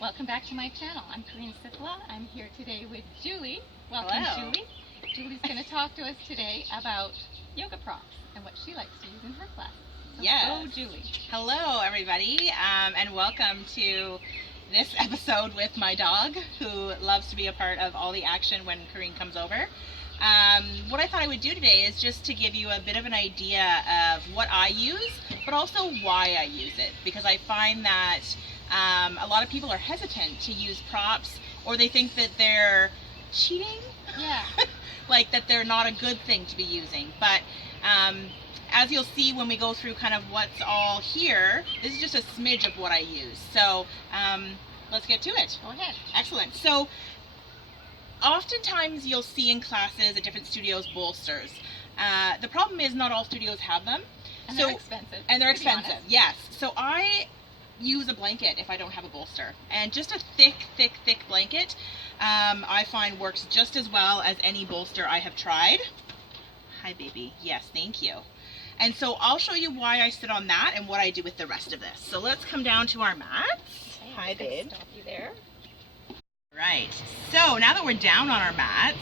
Welcome back to my channel. I'm Karina Sitla. I'm here today with Julie. Welcome, Hello. Julie. Julie's going to talk to us today about yoga props and what she likes to use in her class. So Yes. Go, Julie. Hello, everybody, and welcome to this episode with my dog, who loves to be a part of all the action when Karine comes over. What I thought I would do today is just to give you a bit of an idea of what I use, but also why I use it, because I find that a lot of people are hesitant to use props, or they think that they're cheating. Yeah. Like that they're not a good thing to be using. But as you'll see when we go through kind of what's all here, this is just a smidge of what I use. So let's get to it. Go ahead. Excellent. So oftentimes you'll see in classes at different studios bolsters. The problem is not all studios have them. And they're expensive. And they're to be expensive, honest. yes. So I use a blanket if I don't have a bolster. And just a thick blanket I find works just as well as any bolster I have tried. Hi, baby. Yes, thank you. And so I'll show you why I sit on that and what I do with the rest of this. So let's come down to our mats. Okay, Hi, I'm gonna babe. Stop you there. Right. So now that we're down on our mats,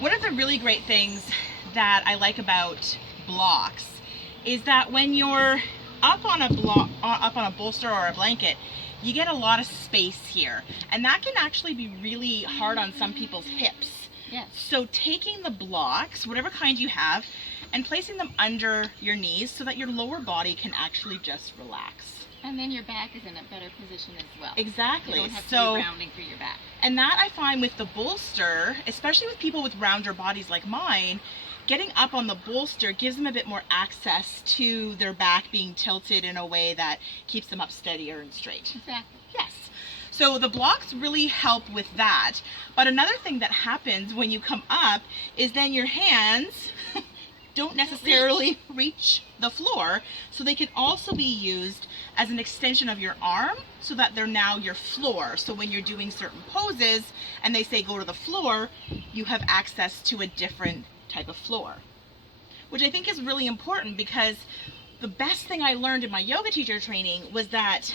one of the really great things that I like about blocks is that when you're up on a bolster or a blanket, you get a lot of space here, and that can actually be really hard on some people's hips. Yes. So taking the blocks, whatever kind you have, and placing them under your knees so that your lower body can actually just relax. And then your back is in a better position as well. Exactly. You don't have to So be rounding through your back. And that I find with the bolster, especially with people with rounder bodies like mine, getting up on the bolster gives them a bit more access to their back being tilted in a way that keeps them up steadier and straight. Exactly. Yes. So the blocks really help with that. But another thing that happens when you come up is then your hands don't necessarily reach the floor, so they can also be used as an extension of your arm so that they're now your floor. So when you're doing certain poses and they say go to the floor, you have access to a different type of floor, which I think is really important, because the best thing I learned in my yoga teacher training was that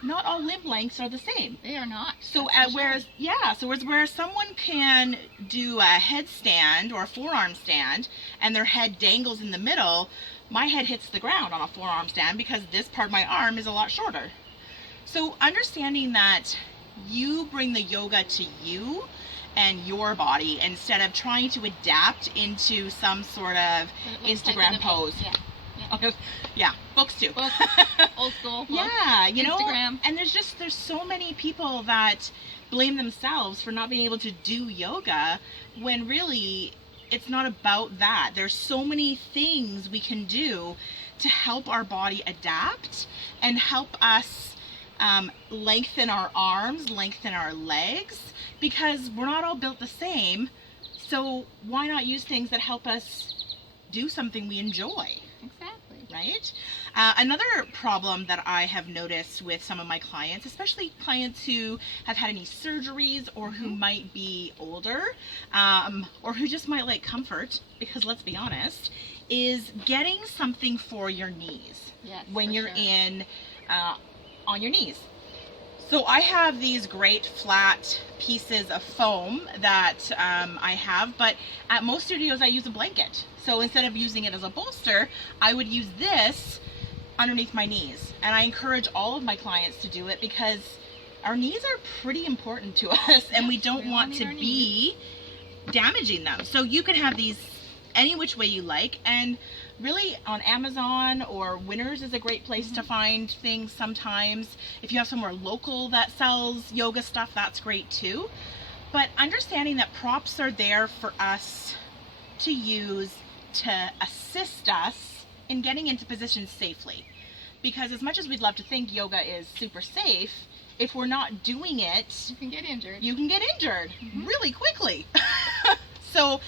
not all limb lengths are the same. They are not. So That's for whereas sure. where someone can do a headstand or a forearm stand and their head dangles in the middle, my head hits the ground on a forearm stand because this part of my arm is a lot shorter. So understanding that you bring the yoga to you and your body instead of trying to adapt into some sort of It looks like in Instagram the book. pose. Yeah. Okay. Yeah, books too. Books, old school. Books, Yeah, you know, Instagram. and there's so many people that blame themselves for not being able to do yoga when really it's not about that. There's so many things we can do to help our body adapt and help us lengthen our arms, lengthen our legs, because we're not all built the same. So why not use things that help us do something we enjoy? Exactly. Right? Another problem that I have noticed with some of my clients, especially clients who have had any surgeries or who might be older, or who just might like comfort, because let's be honest, is getting something for your knees Yes, when for you're sure. in on your knees. So I have these great flat pieces of foam that I have, but at most studios I use a blanket. So instead of using it as a bolster, I would use this underneath my knees. And I encourage all of my clients to do it because our knees are pretty important to us, and we don't we all want need to our be damaging them. So you can have these any which way you like, and really on Amazon or Winners is a great place to find things sometimes. If you have somewhere local that sells yoga stuff, that's great too. But understanding that props are there for us to use to assist us in getting into positions safely. Because as much as we'd love to think yoga is super safe, if we're not doing it, You can get injured. you can get injured really quickly. So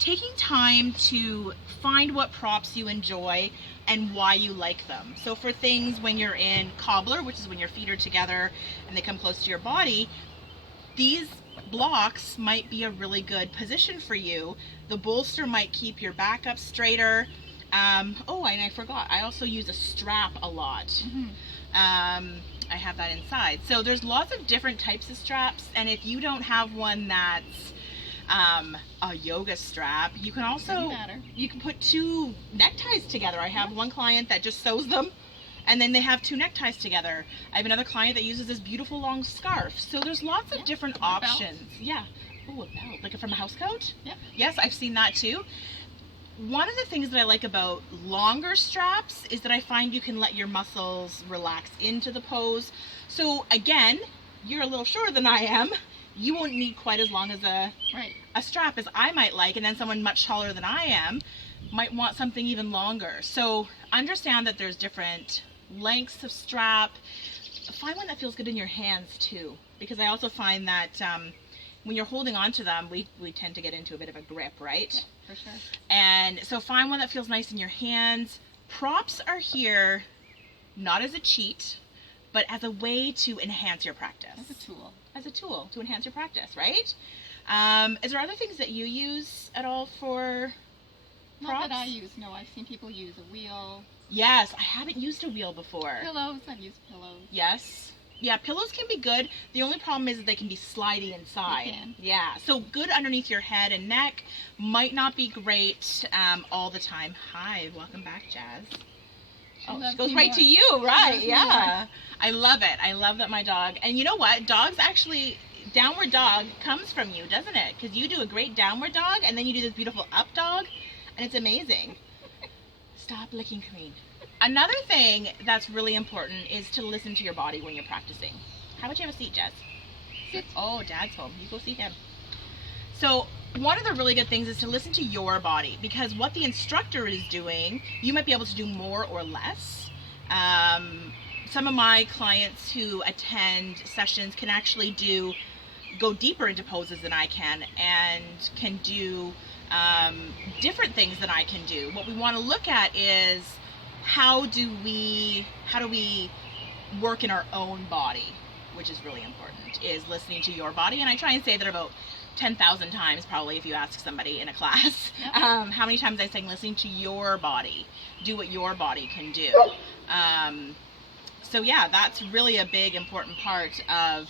taking time to find what props you enjoy and why you like them. So for things when you're in cobbler, which is when your feet are together and they come close to your body, these blocks might be a really good position for you. The bolster might keep your back up straighter. Oh, and I forgot, I also use a strap a lot. I have that inside. So there's lots of different types of straps, and if you don't have one that's a yoga strap, you can also Doesn't matter. you can put two neckties together. I have one client that just sews them, and then they have two neckties together. I have another client that uses this beautiful long scarf. So there's lots of different or a belt. options. Yeah. Oh, a belt, like from a house coat. Yep. Yes, I've seen that too. One of the things that I like about longer straps is that I find you can let your muscles relax into the pose. So again, you're a little shorter than I am. You won't need quite as long as Right. a strap as I might like, and then someone much taller than I am might want something even longer. So understand that there's different lengths of strap. Find one that feels good in your hands too, because I also find that when you're holding on to them, we tend to get into a bit of a grip, right? Yeah, for sure. And so find one that feels nice in your hands. Props are here not as a cheat, but as a way to enhance your practice. As a tool. As a tool to enhance your practice, right? Is there other things that you use at all for Not props? that I use. No, I've seen people use a wheel. Yes, I haven't used a wheel before. Pillows. I've used pillows. Yes. Yeah, pillows can be good. The only problem is that they can be slidey inside. They can. Yeah, so good underneath your head and neck. Might not be great all the time. Hi, welcome back, Jazz. Oh, loves she goes me right more. to you, She right? loves me Yeah. I love it. I love that my dog. And you know what? Dogs actually, downward dog comes from you, doesn't it? Because you do a great downward dog, and then you do this beautiful up dog, and it's amazing. Stop licking Kareen. Another thing that's really important is to listen to your body when you're practicing. How about you have a seat, Jess? Sit. Oh, Dad's home. You go see him. So one of the really good things is to listen to your body, because what the instructor is doing, you might be able to do more or less. Some of my clients who attend sessions can actually go deeper into poses than I can, and can do different things than I can do. What we want to look at is how do we work in our own body, which is really important, is listening to your body. And I try and say that about 10,000 times probably if you ask somebody in a class. Yep. How many times I say listening to your body, do what your body can do. So yeah, that's really a big important part of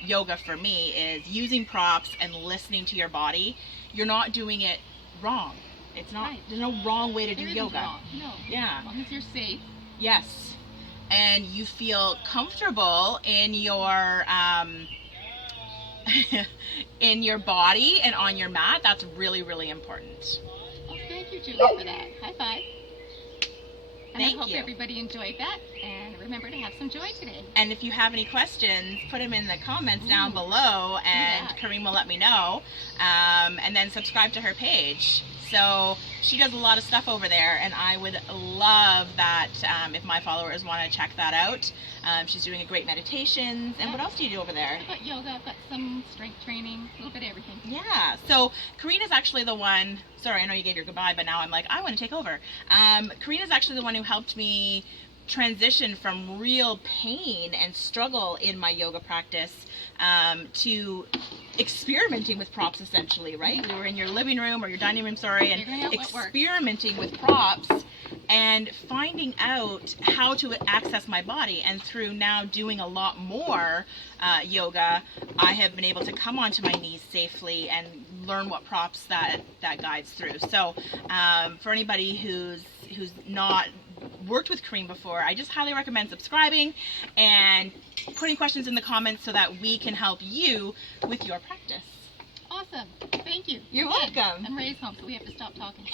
yoga for me, is using props and listening to your body. You're not doing it wrong. It's not, Right. there's no wrong way to do There isn't yoga. wrong. No. Yeah. As long as you're safe. Yes. And you feel comfortable in your in your body and on your mat. That's really, really important. Oh, thank you, Julie, for that. High five. And Thank I hope you. everybody enjoyed that. And remember to have some joy today. And if you have any questions, put them in the comments down Ooh, below, and that. Kareen will let me know. And then subscribe to her page. So she does a lot of stuff over there, and I would love that if my followers want to check that out. She's doing a great meditations. And what else do you do over there? I've got yoga. I've got some strength training. A little bit of everything. Yeah, so Karina's actually the one, sorry, I know you gave your goodbye, but now I'm like, I want to take over. Karina's actually the one who helped me transition from real pain and struggle in my yoga practice to experimenting with props, essentially, right? We were in your living room or your dining room, sorry, and Figuring out what works. experimenting with props and finding out how to access my body. And through now doing a lot more yoga, I have been able to come onto my knees safely and learn what props that guides through. So for anybody who's not worked with Kareen before, I just highly recommend subscribing and putting questions in the comments so that we can help you with your practice. Awesome. Thank you. You're Again, welcome. And Ray's home, so we have to stop talking.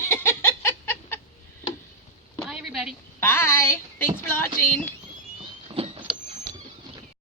Bye, everybody. Bye. Thanks for watching.